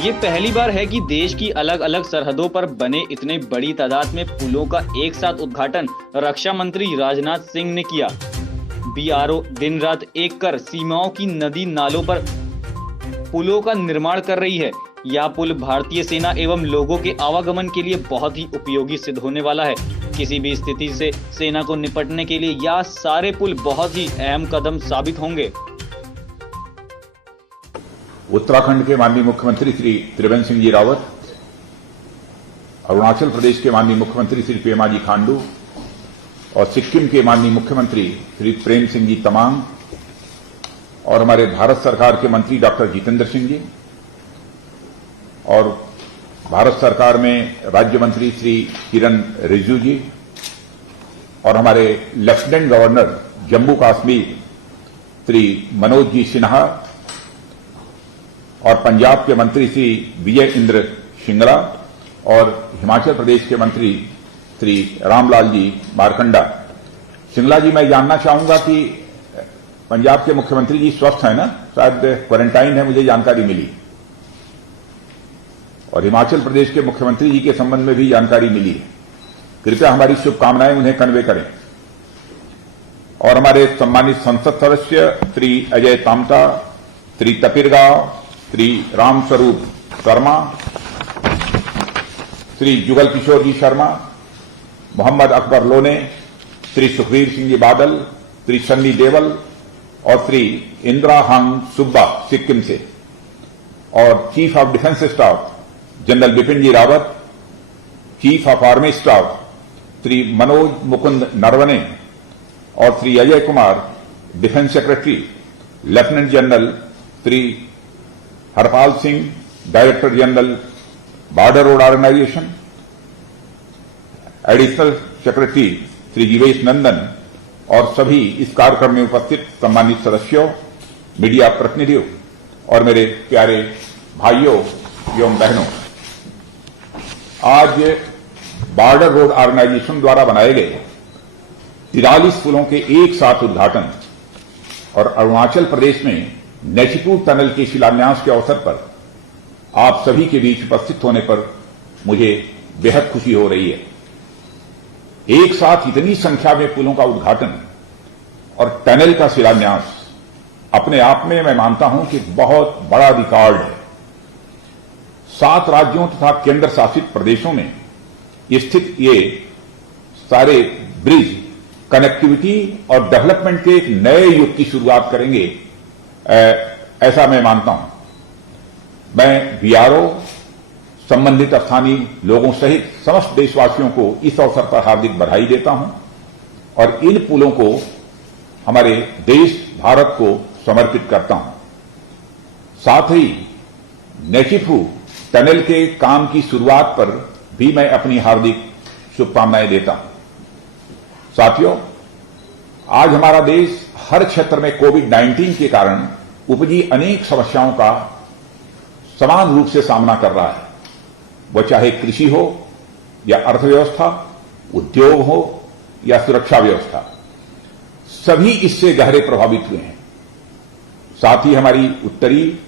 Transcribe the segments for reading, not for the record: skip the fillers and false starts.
ये पहली बार है कि देश की अलग अलग सरहदों पर बने इतने बड़ी तादाद में पुलों का एक साथ उद्घाटन रक्षा मंत्री राजनाथ सिंह ने किया। बीआरओ दिन रात एक कर सीमाओं की नदी नालों पर पुलों का निर्माण कर रही है। यह पुल भारतीय सेना एवं लोगों के आवागमन के लिए बहुत ही उपयोगी सिद्ध होने वाला है। किसी भी स्थिति से सेना को निपटने के लिए यह सारे पुल बहुत ही अहम कदम साबित होंगे। उत्तराखंड के माननीय मुख्यमंत्री श्री त्रिवेंद्र सिंह जी रावत, अरुणाचल प्रदेश के माननीय मुख्यमंत्री श्री पेमा जी खांडू और सिक्किम के माननीय मुख्यमंत्री श्री प्रेम सिंह जी तमांग और हमारे भारत सरकार के मंत्री डॉक्टर जितेंद्र सिंह जी और भारत सरकार में राज्य मंत्री श्री किरण रिजिजू जी और हमारे लेफ्टिनेंट गवर्नर जम्मू कश्मीर श्री मनोज जी सिन्हा और पंजाब के मंत्री श्री विजय इंद्र शिंगरा और हिमाचल प्रदेश के मंत्री श्री रामलाल जी मारकंडा। शिंगला जी, मैं जानना चाहूंगा कि पंजाब के मुख्यमंत्री जी स्वस्थ हैं ना? शायद क्वारंटाइन है, मुझे जानकारी मिली। और हिमाचल प्रदेश के मुख्यमंत्री जी के संबंध में भी जानकारी मिली है। कृपया हमारी शुभकामनाएं उन्हें कन्वे करें। और हमारे सम्मानित संसद सदस्य श्री अजय तामता, श्री तपिरगांव, श्री रामस्वरूप शर्मा, श्री जुगल किशोर जी शर्मा, मोहम्मद अकबर लोने, श्री सुखबीर सिंह जी बादल, श्री सन्नी देवल और श्री इंदिरा हांग सुब्बा सिक्किम से, और chief of defence staff general Bipin ji Rawat, chief of army staff Shri Manoj Mukund Naravane और Shri Ajay Kumar defence secretary, lieutenant general Shri Harpal Singh director general border road organisation, additional secretary Shri Jeevesh Nandan और सभी इस कार्यक्रम में उपस्थित सम्मानित सदस्यों, मीडिया प्रतिनिधियों और मेरे प्यारे भाइयों एवं बहनों, आज बॉर्डर रोड ऑर्गेनाइजेशन द्वारा बनाए गए 43 पुलों के एक साथ उद्घाटन और अरुणाचल प्रदेश में नेचीफू टनल के शिलान्यास के अवसर पर आप सभी के बीच उपस्थित होने पर मुझे बेहद खुशी हो रही है। एक साथ इतनी संख्या में पुलों का उद्घाटन और टनल का शिलान्यास अपने आप में मैं मानता हूं कि बहुत बड़ा रिकॉर्ड है। 7 राज्यों तथा केंद्र शासित प्रदेशों में स्थित ये सारे ब्रिज कनेक्टिविटी और डेवलपमेंट के एक नए युग की शुरुआत करेंगे, ऐसा मैं मानता हूं। मैं बीआरओ, संबंधित स्थानीय लोगों सहित समस्त देशवासियों को इस अवसर पर हार्दिक बधाई देता हूं और इन पुलों को हमारे देश भारत को समर्पित करता हूं। साथ ही नेचीफू टनल के काम की शुरुआत पर भी मैं अपनी हार्दिक शुभकामनाएं देता हूं। साथियों, आज हमारा देश हर क्षेत्र में कोविड-19 के कारण उपजी अनेक समस्याओं का समान रूप से सामना कर रहा है। वह चाहे कृषि हो या अर्थव्यवस्था, उद्योग हो या सुरक्षा व्यवस्था, सभी इससे गहरे प्रभावित हुए हैं। साथ ही हमारी उत्तरी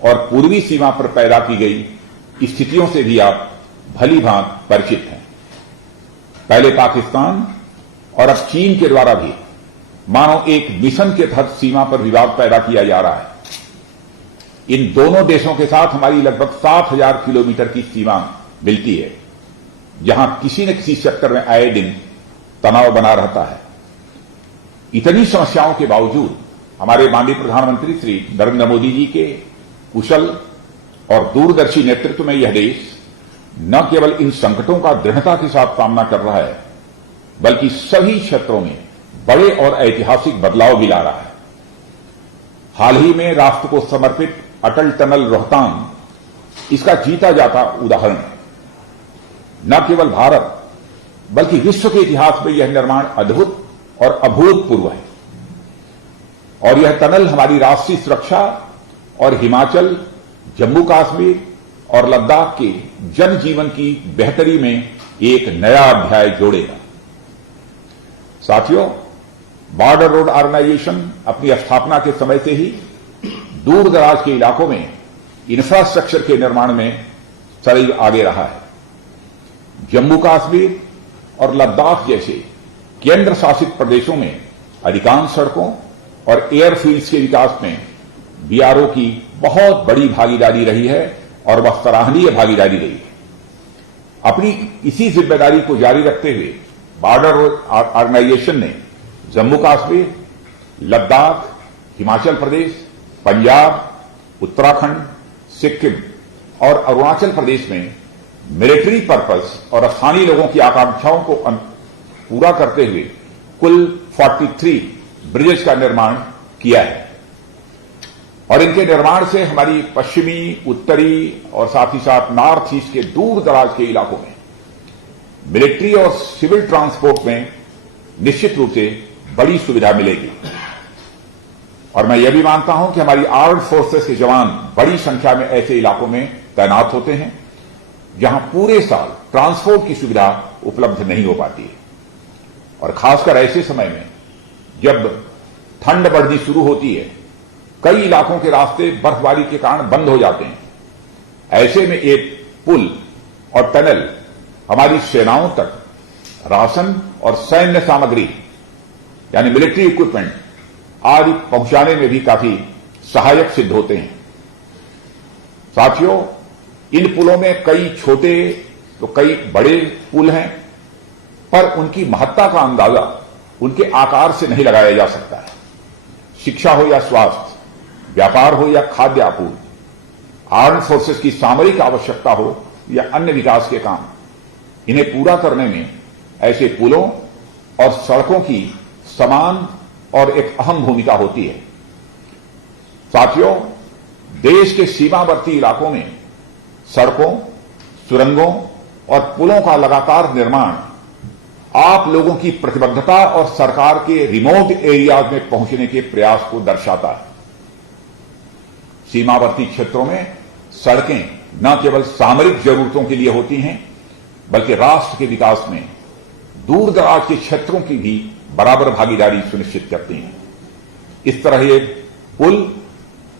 और पूर्वी सीमा पर पैदा की गई स्थितियों से भी आप भली भांति परिचित हैं। पहले पाकिस्तान और अब चीन के द्वारा भी मानो एक मिशन के तहत सीमा पर विवाद पैदा किया जा रहा है। इन दोनों देशों के साथ हमारी लगभग 60,000 किलोमीटर की सीमा मिलती है, जहां किसी न किसी सेक्टर में आए दिन तनाव बना रहता है। इतनी समस्याओं के बावजूद हमारे माननीय प्रधानमंत्री श्री नरेंद्र मोदी जी के कुशल और दूरदर्शी नेतृत्व में यह देश न केवल इन संकटों का दृढ़ता के साथ सामना कर रहा है, बल्कि सभी क्षेत्रों में बड़े और ऐतिहासिक बदलाव भी ला रहा है। हाल ही में राष्ट्र को समर्पित अटल टनल रोहतांग इसका जीता जाता उदाहरण है। न केवल भारत बल्कि विश्व के इतिहास में यह निर्माण अद्भुत और अभूतपूर्व है और यह टनल हमारी राष्ट्रीय सुरक्षा और हिमाचल, जम्मू कश्मीर और लद्दाख के जनजीवन की बेहतरी में एक नया अध्याय जोड़ेगा। साथियों, बॉर्डर रोड ऑर्गेनाइजेशन अपनी स्थापना के समय से ही दूर दराज के इलाकों में इंफ्रास्ट्रक्चर के निर्माण में सदैव आगे रहा है। जम्मू कश्मीर और लद्दाख जैसे केंद्र शासित प्रदेशों में अधिकांश सड़कों और एयरफील्ड्स के विकास में बीआरओ की बहुत बड़ी भागीदारी रही है और वह सराहनीय भागीदारी रही है। अपनी इसी जिम्मेदारी को जारी रखते हुए बॉर्डर रोड ऑर्गेनाइजेशन ने जम्मू कश्मीर, लद्दाख, हिमाचल प्रदेश, पंजाब, उत्तराखंड, सिक्किम और अरुणाचल प्रदेश में मिलिट्री पर्पस और स्थानीय लोगों की आकांक्षाओं को पूरा करते हुए कुल 43 ब्रिजेस का निर्माण किया है और इनके निर्माण से हमारी पश्चिमी, उत्तरी और साथ ही साथ नॉर्थ ईस्ट के दूर दराज के इलाकों में मिलिट्री और सिविल ट्रांसपोर्ट में निश्चित रूप से बड़ी सुविधा मिलेगी। और मैं यह भी मानता हूं कि हमारी आर्म्ड फोर्सेस के जवान बड़ी संख्या में ऐसे इलाकों में तैनात होते हैं जहां पूरे साल ट्रांसपोर्ट की सुविधा उपलब्ध नहीं हो पाती है और खासकर ऐसे समय में जब ठंड बढ़नी शुरू होती है, कई इलाकों के रास्ते बर्फबारी के कारण बंद हो जाते हैं। ऐसे में एक पुल और टनल हमारी सेनाओं तक राशन और सैन्य सामग्री यानी मिलिट्री इक्विपमेंट आदि पहुंचाने में भी काफी सहायक सिद्ध होते हैं। साथियों, इन पुलों में कई छोटे तो कई बड़े पुल हैं, पर उनकी महत्ता का अंदाजा उनके आकार से नहीं लगाया जा सकता है। शिक्षा हो या स्वास्थ्य, व्यापार हो या खाद्य आपूर्ति, आर्म्ड फोर्सेस की सामरिक आवश्यकता हो या अन्य विकास के काम, इन्हें पूरा करने में ऐसे पुलों और सड़कों की समान और एक अहम भूमिका होती है। साथियों, देश के सीमावर्ती इलाकों में सड़कों, सुरंगों और पुलों का लगातार निर्माण आप लोगों की प्रतिबद्धता और सरकार के रिमोट एरियाज में पहुंचने के प्रयास को दर्शाता है। सीमावर्ती क्षेत्रों में सड़कें न केवल सामरिक जरूरतों के लिए होती हैं, बल्कि राष्ट्र के विकास में दूर दराज के क्षेत्रों की भी बराबर भागीदारी सुनिश्चित करती हैं। इस तरह ये पुल,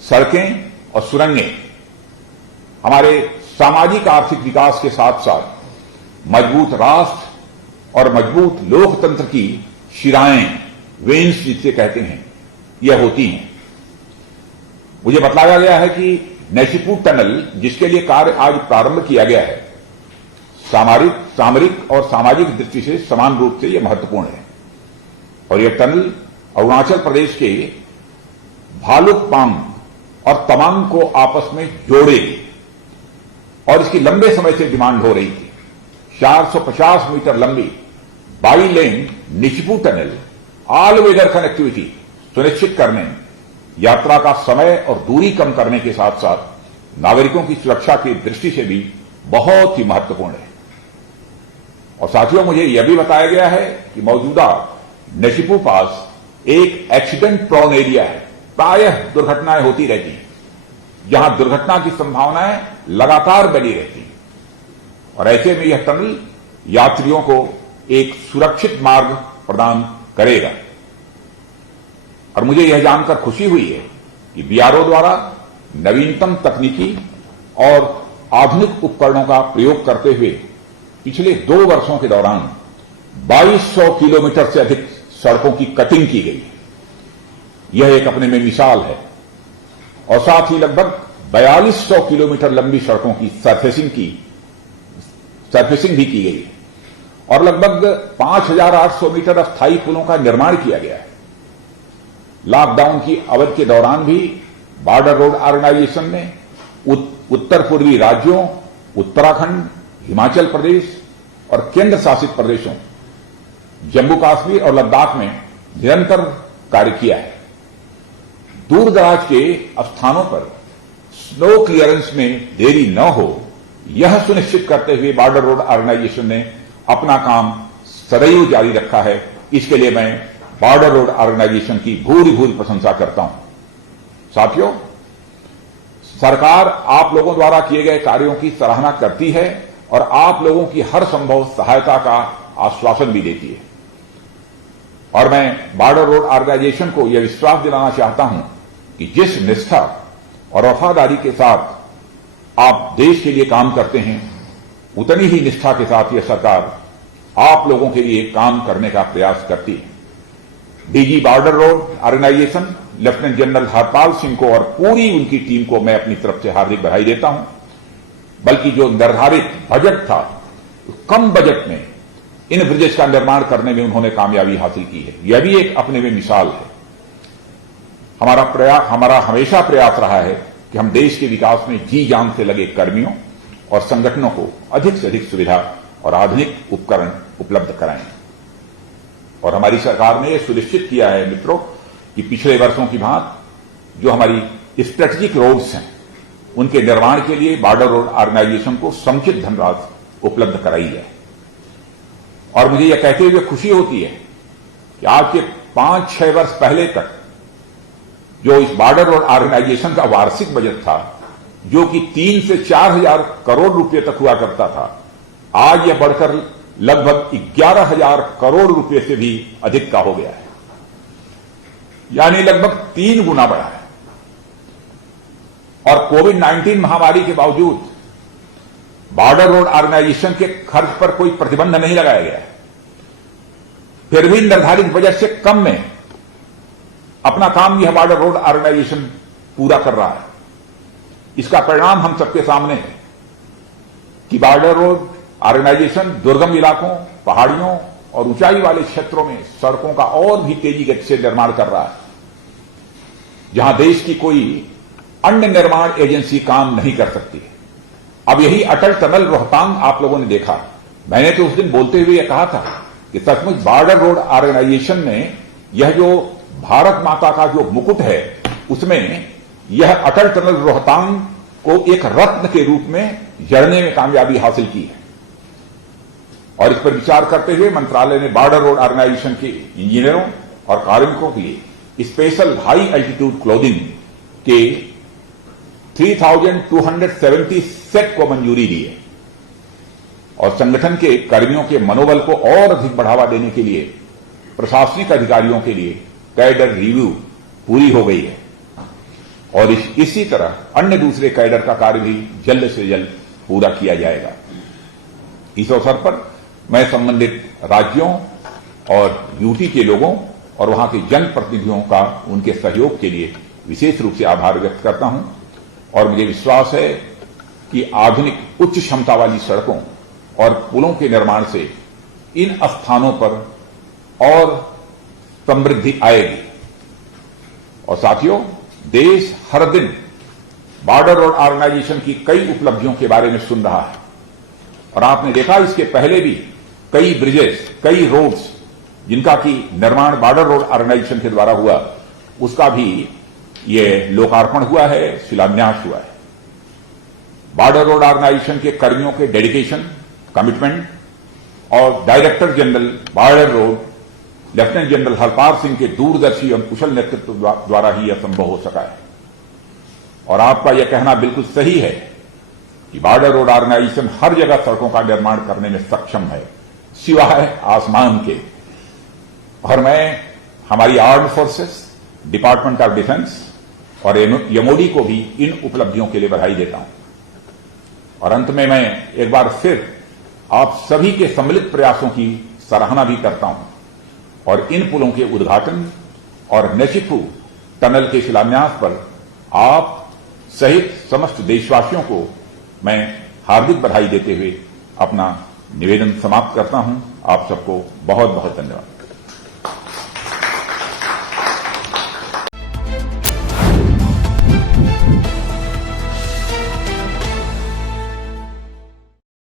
सड़कें और सुरंगें हमारे सामाजिक आर्थिक विकास के साथ साथ मजबूत राष्ट्र और मजबूत लोकतंत्र की शिराएं, वेन्स जिसे कहते हैं, यह होती हैं। मुझे बतलाया गया है कि नैशीपुर टनल, जिसके लिए कार्य आज प्रारंभ किया गया है, सामरिक और सामाजिक दृष्टि से समान रूप से यह महत्वपूर्ण है और यह टनल अरुणाचल प्रदेश के भालुकपांग और तवांग को आपस में जोड़ेगी और इसकी लंबे समय से डिमांड हो रही थी। 450 मीटर लंबी bi lane Nechiphu tunnel all weather connectivity सुनिश्चित करने, यात्रा का समय और दूरी कम करने के साथ साथ नागरिकों की सुरक्षा की दृष्टि से भी बहुत ही महत्वपूर्ण है। और साथियों, मुझे यह भी बताया गया है कि मौजूदा नैशीपुर पास एक एक्सीडेंट प्रोन एरिया है। प्रायः दुर्घटनाएं होती रहती हैं, जहां दुर्घटना की संभावनाएं लगातार बनी रहती हैं और ऐसे में यह टनल यात्रियों को एक सुरक्षित मार्ग प्रदान करेगा। और मुझे यह जानकर खुशी हुई है कि बीआरओ द्वारा नवीनतम तकनीकी और आधुनिक उपकरणों का प्रयोग करते हुए पिछले 2 वर्षों के दौरान 2200 किलोमीटर से अधिक सड़कों की कटिंग की गई है। यह एक अपने में मिसाल है और साथ ही लगभग 4200 किलोमीटर लंबी सड़कों की सरफेसिंग भी की गई है और लगभग 5800 मीटर अस्थायी पुलों का निर्माण किया गया है। लॉकडाउन की अवधि के दौरान भी बॉर्डर रोड ऑर्गेनाइजेशन ने उत्तर पूर्वी राज्यों, उत्तराखंड, हिमाचल प्रदेश और केंद्र शासित प्रदेशों जम्मू कश्मीर और लद्दाख में निरंतर कार्य किया है। दूर दराज के स्थानों पर स्नो क्लियरेंस में देरी न हो, यह सुनिश्चित करते हुए बॉर्डर रोड ऑर्गेनाइजेशन ने अपना काम सदैव जारी रखा है। इसके लिए मैं बॉर्डर रोड ऑर्गेनाइजेशन की भूरी भूरी प्रशंसा करता हूं। साथियों, सरकार आप लोगों द्वारा किए गए कार्यों की सराहना करती है और आप लोगों की हर संभव सहायता का आश्वासन भी देती है और मैं बॉर्डर रोड ऑर्गेनाइजेशन को यह विश्वास दिलाना चाहता हूं कि जिस निष्ठा और वफादारी के साथ आप देश के लिए काम करते हैं, उतनी ही निष्ठा के साथ यह सरकार आप लोगों के लिए काम करने का प्रयास करती है। DG border road organisation lieutenant general Harpal Singh को और पूरी उनकी टीम को मैं अपनी तरफ से हार्दिक बधाई देता हूं। बल्कि जो निर्धारित बजट था, कम बजट में इन ब्रिजेस का निर्माण करने में उन्होंने कामयाबी हासिल की है। यह भी एक अपने में मिसाल है। हमारा हमेशा प्रयास रहा है कि हम देश के विकास में जी जान से लगे कर्मियों और संगठनों को अधिक से अधिक सुविधा और आधुनिक उपकरण उपलब्ध कराएं। और हमारी सरकार ने यह सुनिश्चित किया है मित्रों कि पिछले वर्षों की भांति जो हमारी स्ट्रेटेजिक रोड्स हैं, उनके निर्माण के लिए बॉर्डर रोड ऑर्गेनाइजेशन को समुचित धनराशि उपलब्ध कराई है। और मुझे यह कहते हुए खुशी होती है कि आज के 5-6 वर्ष पहले तक जो इस बॉर्डर रोड ऑर्गेनाइजेशन का वार्षिक बजट था, जो कि 3 से 4 हजार करोड़ रुपए तक हुआ करता था, आज यह बढ़कर लगभग 11,000 करोड़ रुपए से भी अधिक का हो गया है, यानी लगभग 3 गुना बढ़ा है। और कोविड-19 महामारी के बावजूद बॉर्डर रोड ऑर्गेनाइजेशन के खर्च पर कोई प्रतिबंध नहीं लगाया गया है। फिर भी निर्धारित बजट से कम में अपना काम यह बॉर्डर रोड ऑर्गेनाइजेशन पूरा कर रहा है। इसका परिणाम हम सबके सामने है कि बॉर्डर रोड ऑर्गेनाइजेशन दुर्गम इलाकों, पहाड़ियों और ऊंचाई वाले क्षेत्रों में सड़कों का और भी तेजी गति से निर्माण कर रहा है, जहां देश की कोई अन्य निर्माण एजेंसी काम नहीं कर सकती है। अब यही अटल टनल रोहतांग आप लोगों ने देखा। मैंने तो उस दिन बोलते हुए यह कहा था कि सचमुच बॉर्डर रोड ऑर्गेनाइजेशन ने यह जो भारत माता का जो मुकुट है, उसमें यह अटल टनल रोहतांग को एक रत्न के रूप में जड़ने में कामयाबी हासिल की है। और इस पर विचार करते हुए मंत्रालय ने बॉर्डर रोड ऑर्गेनाइजेशन के इंजीनियरों और कार्मिकों के लिए स्पेशल हाई एल्टीट्यूड क्लोथिंग के 3,270 सेट को मंजूरी दी है। और संगठन के कर्मियों के मनोबल को और अधिक बढ़ावा देने के लिए प्रशासनिक अधिकारियों के लिए कैडर रिव्यू पूरी हो गई है। और इसी तरह अन्य दूसरे कैडर का कार्य भी जल्द से जल्द पूरा किया जाएगा। इस अवसर पर मैं संबंधित राज्यों और यूटी के लोगों और वहां के जनप्रतिनिधियों का उनके सहयोग के लिए विशेष रूप से आभार व्यक्त करता हूं। और मुझे विश्वास है कि आधुनिक उच्च क्षमता वाली सड़कों और पुलों के निर्माण से इन स्थानों पर और समृद्धि आएगी। और साथियों, देश हर दिन बॉर्डर रोड ऑर्गेनाइजेशन की कई उपलब्धियों के बारे में सुन रहा है। और आपने देखा इसके पहले भी कई ब्रिजेस, कई रोड्स जिनका की निर्माण बॉर्डर रोड ऑर्गेनाइजेशन के द्वारा हुआ, उसका भी ये लोकार्पण हुआ है, शिलान्यास हुआ है। बॉर्डर रोड ऑर्गेनाइजेशन के कर्मियों के डेडिकेशन, कमिटमेंट और director general border road lieutenant general Harpal Singh के दूरदर्शी एवं कुशल नेतृत्व द्वारा ही यह संभव हो सका है। और आपका यह कहना बिल्कुल सही है कि बॉर्डर रोड ऑर्गेनाइजेशन हर जगह सड़कों का निर्माण करने में सक्षम है, सिवाय आसमान के। और मैं हमारी armed forces, department of defence और एमओडी को भी इन उपलब्धियों के लिए बधाई देता हूं। और अंत में मैं एक बार फिर आप सभी के सम्मिलित प्रयासों की सराहना भी करता हूं। और इन पुलों के उद्घाटन और नेचिफू टनल के शिलान्यास पर आप सहित समस्त देशवासियों को मैं हार्दिक बधाई देते हुए अपना निवेदन समाप्त करता हूं। आप सबको बहुत बहुत धन्यवाद।